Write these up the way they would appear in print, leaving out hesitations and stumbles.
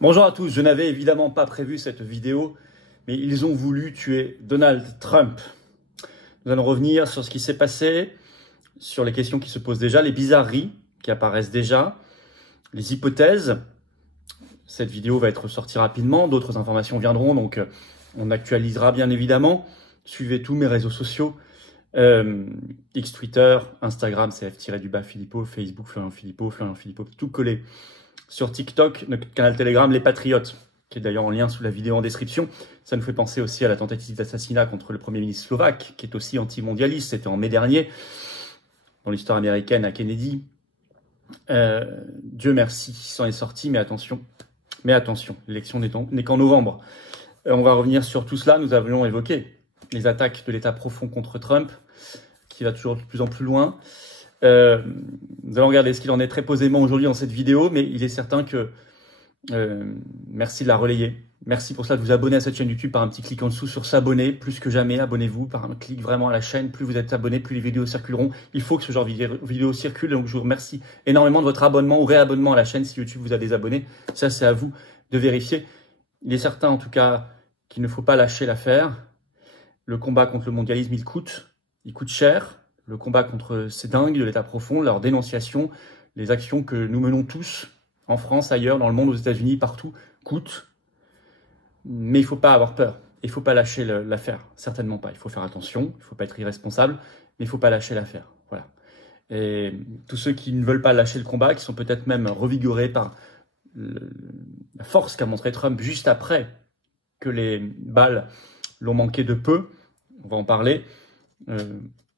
Bonjour à tous, je n'avais évidemment pas prévu cette vidéo, mais ils ont voulu tuer Donald Trump. Nous allons revenir sur ce qui s'est passé, sur les questions qui se posent déjà, les bizarreries qui apparaissent déjà, les hypothèses. Cette vidéo va être sortie rapidement, d'autres informations viendront, donc on actualisera bien évidemment. Suivez tous mes réseaux sociaux, X Twitter, Instagram, CF-Philippot, Facebook, Florian Philippot, tout collé. Sur TikTok, notre canal Telegram, Les Patriotes, qui est d'ailleurs en lien sous la vidéo en description. Ça nous fait penser aussi à la tentative d'assassinat contre le Premier ministre slovaque, qui est aussi anti-mondialiste. C'était en mai dernier, dans l'histoire américaine, à Kennedy. Dieu merci, il s'en est sorti, mais attention, l'élection n'est qu'en novembre. On va revenir sur tout cela. Nous avions évoqué les attaques de l'État profond contre Trump, qui va toujours de plus en plus loin. Nous allons regarder ce qu'il en est très posément aujourd'hui dans cette vidéo, mais il est certain que merci de la relayer. Merci pour cela de vous abonner à cette chaîne YouTube par un petit clic en dessous sur s'abonner. Plus que jamais, abonnez-vous par un clic vraiment à la chaîne. Plus vous êtes abonné, plus les vidéos circuleront. Il faut que ce genre de vidéo circule. Donc je vous remercie énormément de votre abonnement ou réabonnement à la chaîne si YouTube vous a désabonné. Ça, c'est à vous de vérifier. Il est certain en tout cas qu'il ne faut pas lâcher l'affaire. Le combat contre le mondialisme, il coûte cher. Le combat contre ces dingues de l'État profond, leur dénonciation, les actions que nous menons tous, en France, ailleurs, dans le monde, aux États-Unis, partout, coûtent. Mais il ne faut pas avoir peur. Il ne faut pas lâcher l'affaire. Certainement pas. Il faut faire attention. Il ne faut pas être irresponsable. Mais il ne faut pas lâcher l'affaire. Voilà. Et tous ceux qui ne veulent pas lâcher le combat, qui sont peut-être même revigorés par la force qu'a montré Trump juste après que les balles l'ont manqué de peu, on va en parler,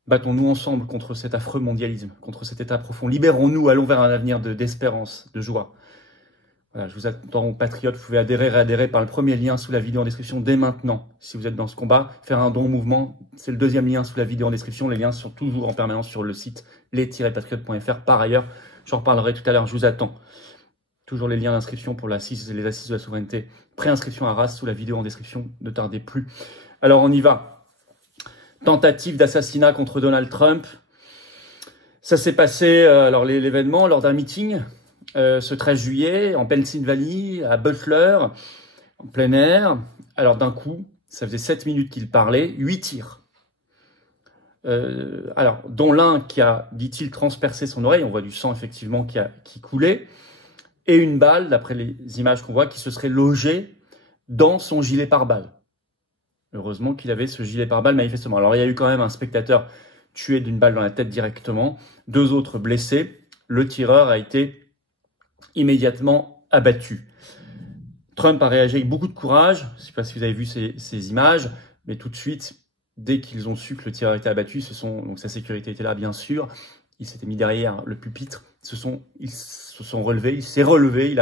battons-nous ensemble contre cet affreux mondialisme, contre cet état profond. Libérons-nous, allons vers un avenir d'espérance, de joie. Voilà, je vous attends aux patriotes. Vous pouvez réadhérer par le premier lien sous la vidéo en description dès maintenant. Si vous êtes dans ce combat, faire un don au mouvement, c'est le deuxième lien sous la vidéo en description. Les liens sont toujours en permanence sur le site les-patriotes.fr. Par ailleurs, j'en reparlerai tout à l'heure, je vous attends. Toujours les liens d'inscription pour les assises de la souveraineté. Préinscription à Arras sous la vidéo en description, ne tardez plus. Alors on y va. Tentative d'assassinat contre Donald Trump. Ça s'est passé, l'événement, lors d'un meeting, ce 13 juillet, en Pennsylvanie, à Butler, en plein air. Alors d'un coup, ça faisait 7 minutes qu'il parlait, 8 tirs. Dont l'un qui a, dit-il, transpercé son oreille, on voit du sang effectivement qui coulait, et une balle, d'après les images qu'on voit, qui se serait logée dans son gilet pare-balles. Heureusement qu'il avait ce gilet pare-balles manifestement. Alors il y a eu quand même un spectateur tué d'une balle dans la tête directement, 2 autres blessés. Le tireur a été immédiatement abattu. Trump a réagi avec beaucoup de courage. Je ne sais pas si vous avez vu ces images, mais tout de suite, dès qu'ils ont su que le tireur était abattu, donc sa sécurité était là bien sûr, il s'était mis derrière le pupitre, ils se sont relevés, il s'est relevé,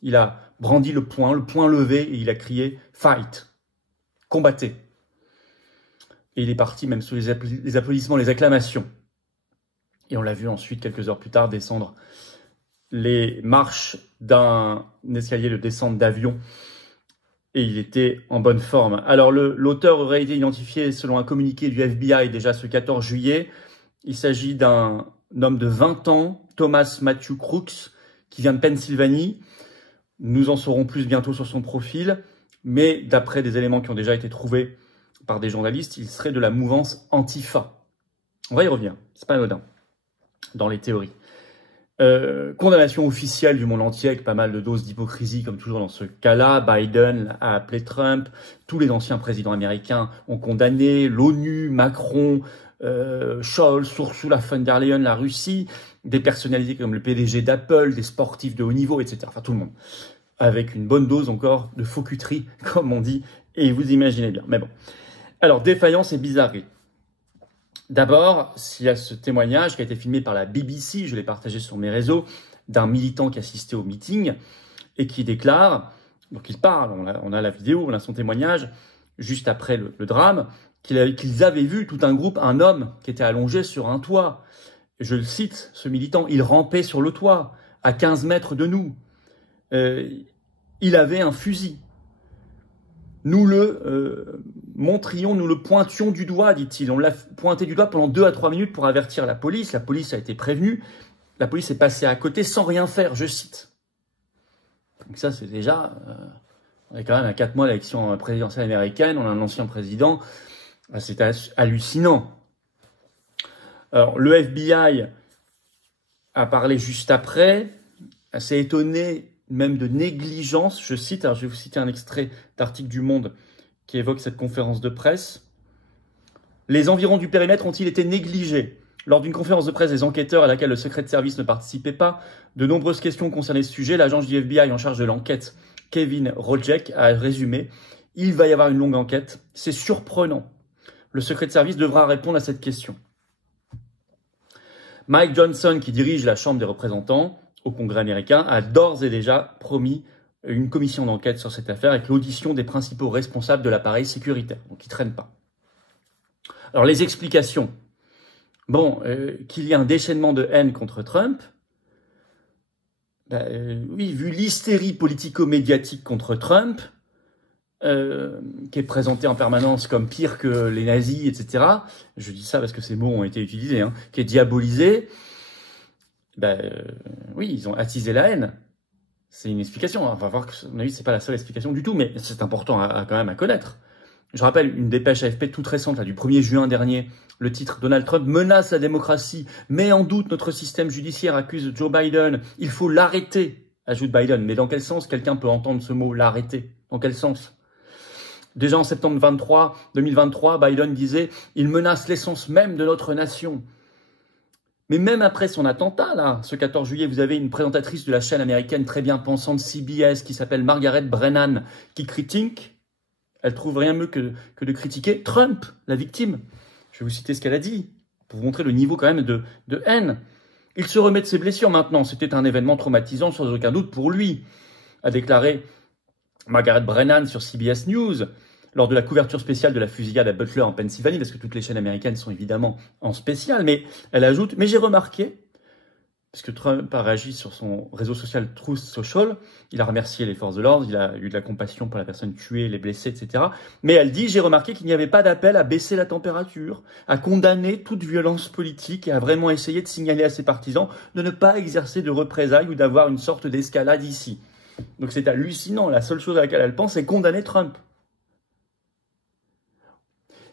il a brandi le poing levé et il a crié « Fight ». Combattez. Et il est parti même sous les applaudissements, les acclamations. Et on l'a vu ensuite, quelques heures plus tard, descendre les marches d'un escalier de descente d'avion. Et il était en bonne forme. Alors l'auteur aurait été identifié selon un communiqué du FBI déjà ce 14 juillet. Il s'agit d'un homme de 20 ans, Thomas Matthew Crooks, qui vient de Pennsylvanie. Nous en saurons plus bientôt sur son profil. Mais d'après des éléments qui ont déjà été trouvés par des journalistes, il serait de la mouvance Antifa. On va y revenir, c'est pas anodin, dans les théories. Condamnation officielle du monde entier, avec pas mal de doses d'hypocrisie, comme toujours dans ce cas-là. Biden a appelé Trump, tous les anciens présidents américains ont condamné, l'ONU, Macron, Scholz, Ursula von der Leyen, la Russie, des personnalités comme le PDG d'Apple, des sportifs de haut niveau, etc. Enfin, tout le monde. Avec une bonne dose encore de faux cuterie, comme on dit, et vous imaginez bien. Mais bon. Alors, défaillance et bizarrerie. D'abord, s'il y a ce témoignage qui a été filmé par la BBC, je l'ai partagé sur mes réseaux, d'un militant qui assistait au meeting et qui déclare, donc il parle, on a la vidéo, on a son témoignage, juste après le drame, qu'ils avaient vu tout un groupe, un homme qui était allongé sur un toit. Je le cite, ce militant, il rampait sur le toit, à 15 mètres de nous. Il avait un fusil. Nous le montrions, nous le pointions du doigt, dit-il. On l'a pointé du doigt pendant 2 à 3 minutes pour avertir la police. La police a été prévenue. La police est passée à côté sans rien faire, je cite. Donc ça, c'est déjà... on est quand même à 4 mois de l'élection présidentielle américaine, on a un ancien président, c'est hallucinant. Alors, le FBI a parlé juste après, s'est étonné même de négligence, je cite, alors je vais vous citer un extrait d'article du Monde qui évoque cette conférence de presse. Les environs du périmètre ont-ils été négligés? Lors d'une conférence de presse des enquêteurs à laquelle le secret de service ne participait pas, de nombreuses questions concernaient ce sujet. L'agent du FBI en charge de l'enquête, Kevin Rojek, a résumé « Il va y avoir une longue enquête. C'est surprenant. Le secret de service devra répondre à cette question. » Mike Johnson, qui dirige la Chambre des représentants au Congrès américain, a d'ores et déjà promis une commission d'enquête sur cette affaire avec l'audition des principaux responsables de l'appareil sécuritaire. Donc, ils ne traînent pas. Alors, les explications. Bon, qu'il y ait un déchaînement de haine contre Trump, oui, vu l'hystérie politico-médiatique contre Trump, qui est présentée en permanence comme pire que les nazis, etc. Je dis ça parce que ces mots ont été utilisés, hein, qui est diabolisé. Oui, ils ont attisé la haine. C'est une explication. On va voir que, à mon avis, c'est pas la seule explication du tout, mais c'est important quand même à connaître. Je rappelle une dépêche AFP toute récente, là, du 1er juin dernier, le titre « Donald Trump menace la démocratie, met en doute notre système judiciaire, accuse Joe Biden, il faut l'arrêter », ajoute Biden. Mais dans quel sens quelqu'un peut entendre ce mot « l'arrêter » ? Dans quel sens ? Déjà en septembre 2023, Biden disait « Il menace l'essence même de notre nation ». Mais même après son attentat, là, ce 14 juillet, vous avez une présentatrice de la chaîne américaine très bien pensante CBS qui s'appelle Margaret Brennan, qui critique. Elle trouve rien mieux que de critiquer Trump, la victime. Je vais vous citer ce qu'elle a dit, pour vous montrer le niveau quand même de haine. Il se remet de ses blessures maintenant. C'était un événement traumatisant, sans aucun doute, pour lui, a déclaré Margaret Brennan sur CBS News, lors de la couverture spéciale de la fusillade à Butler en Pennsylvanie, parce que toutes les chaînes américaines sont évidemment en spécial, mais elle ajoute « Mais j'ai remarqué », parce que Trump a réagi sur son réseau social Truth Social, il a remercié les forces de l'ordre, il a eu de la compassion pour la personne tuée, les blessés, etc. Mais elle dit « J'ai remarqué qu'il n'y avait pas d'appel à baisser la température, à condamner toute violence politique et à vraiment essayer de signaler à ses partisans de ne pas exercer de représailles ou d'avoir une sorte d'escalade ici. » Donc c'est hallucinant, la seule chose à laquelle elle pense, c'est condamner Trump.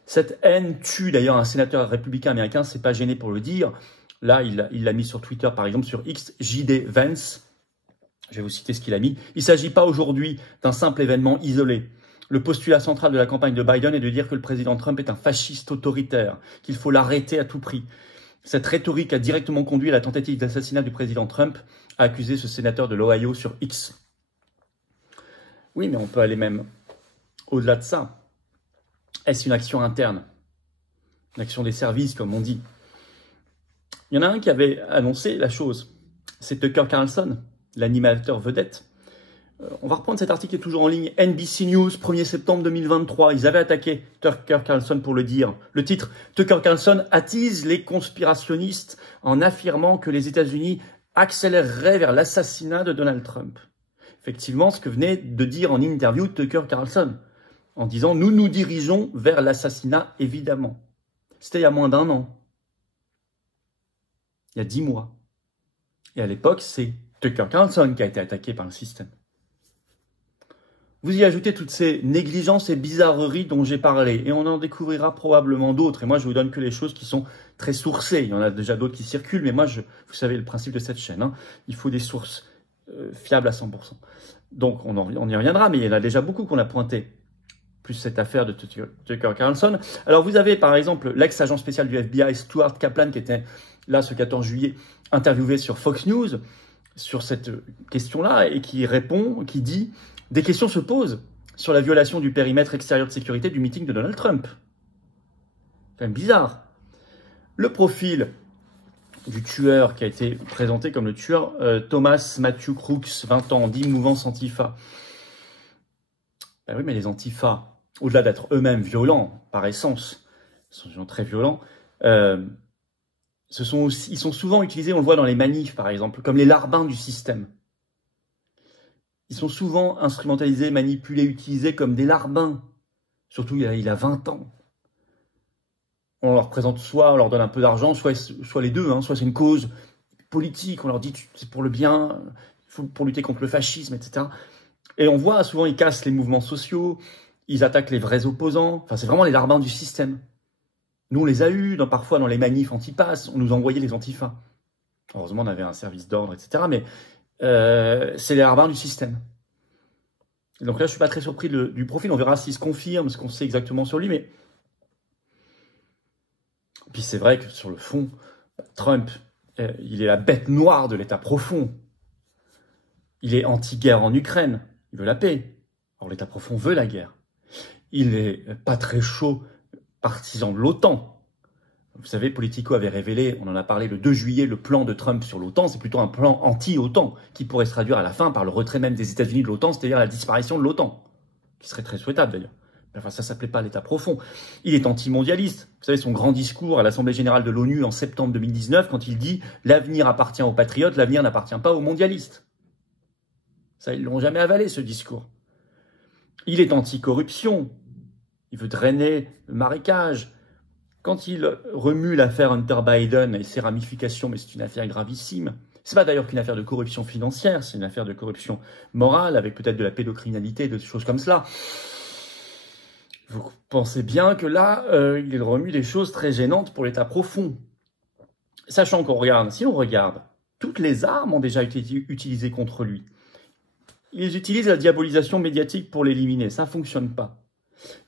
Cette haine tue d'ailleurs un sénateur républicain américain, c'est pas gêné pour le dire. Là, il l'a mis sur Twitter, par exemple, sur X, J.D. Vance. Je vais vous citer ce qu'il a mis. Il ne s'agit pas aujourd'hui d'un simple événement isolé. Le postulat central de la campagne de Biden est de dire que le président Trump est un fasciste autoritaire, qu'il faut l'arrêter à tout prix. Cette rhétorique a directement conduit à la tentative d'assassinat du président Trump, a accusé ce sénateur de l'Ohio sur X. Oui, mais on peut aller même au-delà de ça. Est-ce une action interne? Une action des services, comme on dit. Il y en a un qui avait annoncé la chose. C'est Tucker Carlson, l'animateur vedette. On va reprendre cet article qui est toujours en ligne. NBC News, 1er septembre 2023. Ils avaient attaqué Tucker Carlson pour le dire. Le titre, Tucker Carlson attise les conspirationnistes en affirmant que les États-Unis accéléreraient vers l'assassinat de Donald Trump. Effectivement, ce que venait de dire en interview Tucker Carlson, en disant « Nous nous dirigeons vers l'assassinat, évidemment ». C'était il y a moins d'1 an. Il y a 10 mois. Et à l'époque, c'est Tucker Carlson qui a été attaqué par le système. Vous y ajoutez toutes ces négligences et bizarreries dont j'ai parlé, et on en découvrira probablement d'autres. Et moi, je vous donne que les choses qui sont très sourcées. Il y en a déjà d'autres qui circulent, mais moi, vous savez le principe de cette chaîne. Hein. Il faut des sources fiables à 100%. Donc, on y reviendra, mais il y en a déjà beaucoup qu'on a pointé. Plus cette affaire de Tucker Carlson. Alors, vous avez par exemple l'ex-agent spécial du FBI, Stuart Kaplan, qui était là ce 14 juillet, interviewé sur Fox News sur cette question-là et qui répond, qui dit « Des questions se posent sur la violation du périmètre extérieur de sécurité du meeting de Donald Trump. » C'est quand même bizarre. Le profil du tueur qui a été présenté comme le tueur, Thomas Matthew Crooks, 20 ans, dit mouvance Antifa. Ben oui, mais les Antifa, au-delà d'être eux-mêmes violents, par essence, ils sont des gens très violents, ils sont souvent utilisés, on le voit dans les manifs par exemple, comme les larbins du système. Ils sont souvent instrumentalisés, manipulés, utilisés comme des larbins. Surtout, il a 20 ans. On leur présente soit on leur donne un peu d'argent, soit les deux, hein, soit c'est une cause politique, on leur dit c'est pour le bien, pour lutter contre le fascisme, etc. Et on voit souvent, ils cassent les mouvements sociaux, ils attaquent les vrais opposants. Enfin, c'est vraiment les larbins du système. Nous, on les a eus, parfois dans les manifs anti-pass, on nous envoyait les antifas. Heureusement, on avait un service d'ordre, etc. Mais c'est les larbins du système. Et donc là, je ne suis pas très surpris du profil. On verra s'il se confirme, ce qu'on sait exactement sur lui. Mais puis c'est vrai que sur le fond, Trump, il est la bête noire de l'État profond. Il est anti-guerre en Ukraine. Il veut la paix. Or, l'État profond veut la guerre. Il n'est pas très chaud partisan de l'OTAN. Vous savez, Politico avait révélé, on en a parlé le 2 juillet, le plan de Trump sur l'OTAN. C'est plutôt un plan anti-OTAN qui pourrait se traduire à la fin par le retrait même des États-Unis de l'OTAN, c'est-à-dire la disparition de l'OTAN, qui serait très souhaitable d'ailleurs. Enfin, ça ne s'appelait pas l'État profond. Il est anti-mondialiste. Vous savez, son grand discours à l'Assemblée générale de l'ONU en septembre 2019, quand il dit « L'avenir appartient aux patriotes, l'avenir n'appartient pas aux mondialistes ». Ça, ils ne l'ont jamais avalé, ce discours. Il est anti-corruption. Il veut drainer le marécage. Quand il remue l'affaire Hunter Biden et ses ramifications, mais c'est une affaire gravissime, c'est pas d'ailleurs qu'une affaire de corruption financière, c'est une affaire de corruption morale, avec peut-être de la pédocriminalité, de choses comme cela. Vous pensez bien que là, il remue des choses très gênantes pour l'État profond. Sachant qu'on regarde, si on regarde, toutes les armes ont déjà été utilisées contre lui. Ils utilisent la diabolisation médiatique pour l'éliminer, ça ne fonctionne pas.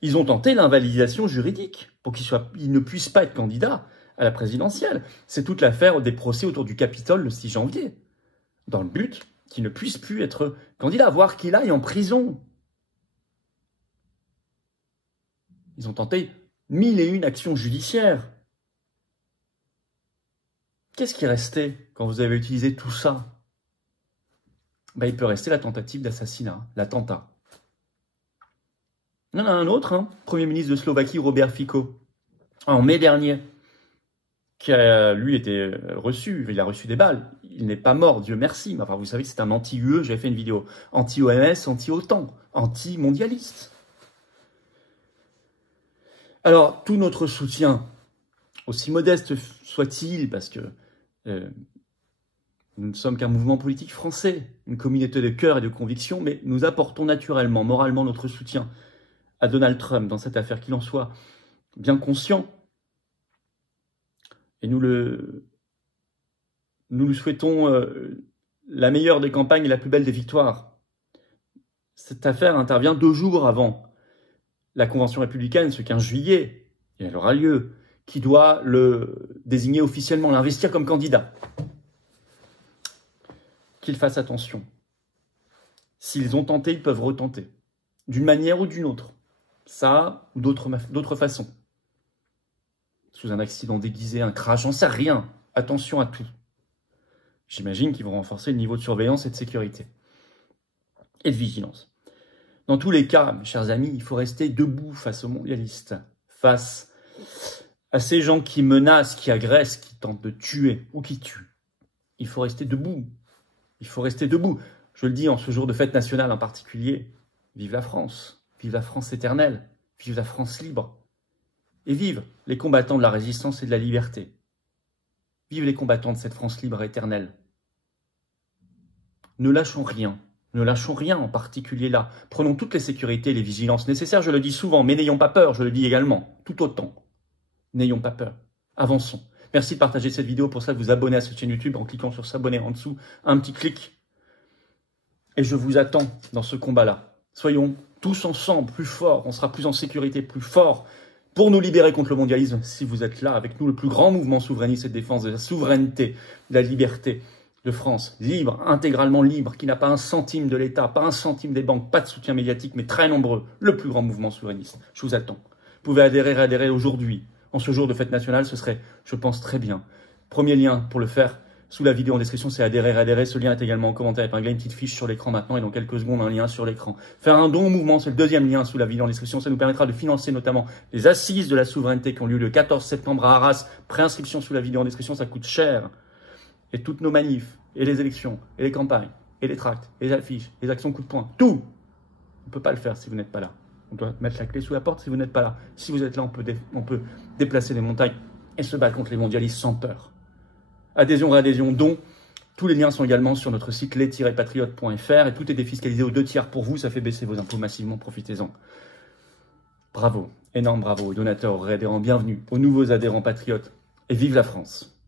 Ils ont tenté l'invalidation juridique pour qu'il ne puisse pas être candidat à la présidentielle. C'est toute l'affaire des procès autour du Capitole le 6 janvier, dans le but qu'il ne puisse plus être candidat, voire qu'il aille en prison. Ils ont tenté 1001 actions judiciaires. Qu'est-ce qui restait quand vous avez utilisé tout ça? Il peut rester la tentative d'assassinat, l'attentat. Il y en a un autre, Premier ministre de Slovaquie, Robert Fico, en mai dernier, qui a, lui, été reçu, il a reçu des balles. Il n'est pas mort, Dieu merci. Enfin, vous savez que c'est un anti-UE, j'avais fait une vidéo. Anti-OMS, anti-OTAN, anti-mondialiste. Alors, tout notre soutien, aussi modeste soit-il, parce que nous ne sommes qu'un mouvement politique français, une communauté de cœur et de conviction, mais nous apportons naturellement, moralement, notre soutien à Donald Trump dans cette affaire, qu'il en soit bien conscient. Et nous lui souhaitons la meilleure des campagnes et la plus belle des victoires. Cette affaire intervient 2 jours avant la convention républicaine, ce 15 juillet, et elle aura lieu, qui doit le désigner officiellement, l'investir comme candidat. Qu'ils fassent attention. S'ils ont tenté, ils peuvent retenter, d'une manière ou d'une autre. Ça, ou d'autres façons. Sous un accident déguisé, un crash, j'en sais rien. Attention à tout. J'imagine qu'ils vont renforcer le niveau de surveillance et de sécurité. Et de vigilance. Dans tous les cas, mes chers amis, il faut rester debout face aux mondialistes. Face à ces gens qui menacent, qui agressent, qui tentent de tuer ou qui tuent. Il faut rester debout. Il faut rester debout. Je le dis en ce jour de fête nationale en particulier. Vive la France. Vive la France éternelle. Vive la France libre. Et vive les combattants de la résistance et de la liberté. Vive les combattants de cette France libre et éternelle. Ne lâchons rien. Ne lâchons rien, en particulier là. Prenons toutes les sécurités et les vigilances nécessaires, je le dis souvent, mais n'ayons pas peur, je le dis également, tout autant. N'ayons pas peur. Avançons. Merci de partager cette vidéo, pour ça de vous abonner à cette chaîne YouTube en cliquant sur s'abonner en dessous, un petit clic. Et je vous attends dans ce combat-là. Soyons tous ensemble, plus forts, on sera plus en sécurité, plus forts, pour nous libérer contre le mondialisme, si vous êtes là avec nous, le plus grand mouvement souverainiste et de défense de la souveraineté, de la liberté de France, libre, intégralement libre, qui n'a pas un centime de l'État, pas un centime des banques, pas de soutien médiatique, mais très nombreux, le plus grand mouvement souverainiste. Je vous attends. Vous pouvez adhérer aujourd'hui. En ce jour de fête nationale, ce serait, je pense, très bien. Premier lien pour le faire, sous la vidéo en description, c'est adhérer. Ce lien est également en commentaire épinglé, une petite fiche sur l'écran maintenant et dans quelques secondes, un lien sur l'écran. Faire un don au mouvement, c'est le 2e lien sous la vidéo en description. Ça nous permettra de financer notamment les assises de la souveraineté qui ont lieu le 14 septembre à Arras. Préinscription sous la vidéo en description, ça coûte cher. Et toutes nos manifs, et les élections, et les campagnes, et les tracts, et les affiches, les actions coup de poing, tout. On ne peut pas le faire si vous n'êtes pas là. On doit mettre la clé sous la porte si vous n'êtes pas là. Si vous êtes là, on peut déplacer les montagnes et se battre contre les mondialistes sans peur. Adhésion, réadhésion, don. Tous les liens sont également sur notre site les-patriotes.fr et tout est défiscalisé aux 2/3 pour vous. Ça fait baisser vos impôts massivement. Profitez-en. Bravo, énorme bravo aux donateurs, aux réadhérents. Bienvenue aux nouveaux adhérents patriotes et vive la France.